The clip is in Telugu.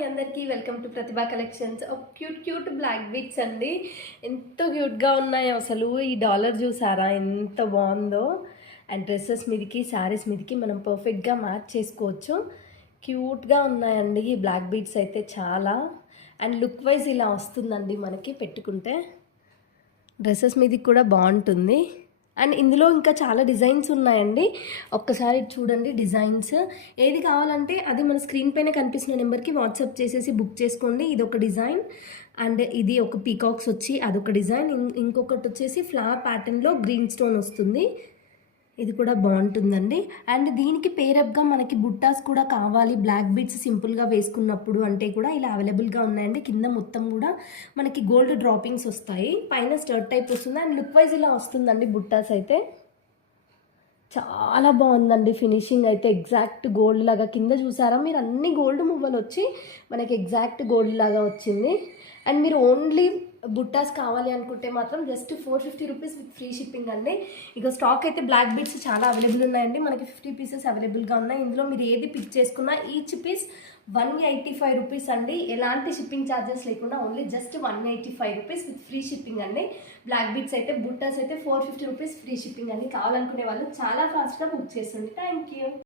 అండి అందరికీ వెల్కమ్ టు ప్రతిభా కలెక్షన్స్. ఒక క్యూట్ బ్లాక్ బీట్స్ అండి. ఎంతో క్యూట్గా ఉన్నాయో అసలు. ఈ డాలర్ చూసారా ఎంత బాగుందో. అండ్ డ్రెస్సెస్ మీదకి శారీస్ మీదకి మనం పర్ఫెక్ట్గా మ్యాచ్ చేసుకోవచ్చు. క్యూట్గా ఉన్నాయండి ఈ బ్లాక్ బీట్స్ అయితే చాలా. అండ్ లుక్ వైజ్ ఇలా వస్తుందండి మనకి పెట్టుకుంటే. డ్రెస్సెస్ మీదకి కూడా బాగుంటుంది. అండ్ ఇందులో ఇంకా చాలా డిజైన్స్ ఉన్నాయండి. ఒక్కసారి చూడండి డిజైన్స్. ఏది కావాలంటే అది మన స్క్రీన్ పైన కనిపిస్తున్న నెంబర్కి వాట్సాప్ చేసేసి బుక్ చేసుకోండి. ఇది ఒక డిజైన్ అండ్ ఇది ఒక పీకాక్స్ వచ్చి అదొక డిజైన్. ఇంకొకటి వచ్చేసి ఫ్లవర్ ప్యాటర్న్లో గ్రీన్ స్టోన్ వస్తుంది. ఇది కూడా బాగుంటుందండి. అండ్ దీనికి పేరప్గా మనకి బుట్టాస్ కూడా కావాలి, బ్లాక్ బీడ్స్ సింపుల్గా వేసుకున్నప్పుడు అంటే కూడా ఇలా అవైలబుల్గా ఉన్నాయండి. కింద మొత్తం కూడా మనకి గోల్డ్ డ్రాపింగ్స్ వస్తాయి, పైన స్టర్ట్ టైప్ వస్తుంది. అండ్ లుక్ వైజ్ ఇలా వస్తుందండి. బుట్టాస్ అయితే చాలా బాగుందండి. ఫినిషింగ్ అయితే ఎగ్జాక్ట్ గోల్డ్ లాగా. కింద చూసారా మీరు, అన్ని గోల్డ్ మువ్వలు వచ్చి మనకి ఎగ్జాక్ట్ గోల్డ్ లాగా వచ్చింది. అండ్ మీరు ఓన్లీ బుట్టాస్ కావాలి అనుకుంటే మాత్రం just 450 rupees with free shipping అండి. ఇక స్టాక్ అయితే బ్లాక్ బీడ్స్ చాలా అవైలబుల్ ఉన్నాయండి. మనకి 50 పీసెస్ అవైలబుల్గా ఉన్నాయి. ఇందులో మీరు ఏది పిక్ చేసుకున్నా ఈచ్ పీస్ 185 రూపీస్ అండి. ఎలాంటి షిప్పింగ్ ఛార్జెస్ లేకుండా only just 185 rupees with free shipping అండి. బ్లాక్ బీడ్స్ అయితే, బుట్టాస్ అయితే 450 రూపీస్ ఫ్రీ షిప్పింగ్ అండి. కావాలనుకునే వాళ్ళు చాలా ఫాస్ట్గా బుక్ చేస్తుంది. Thank you.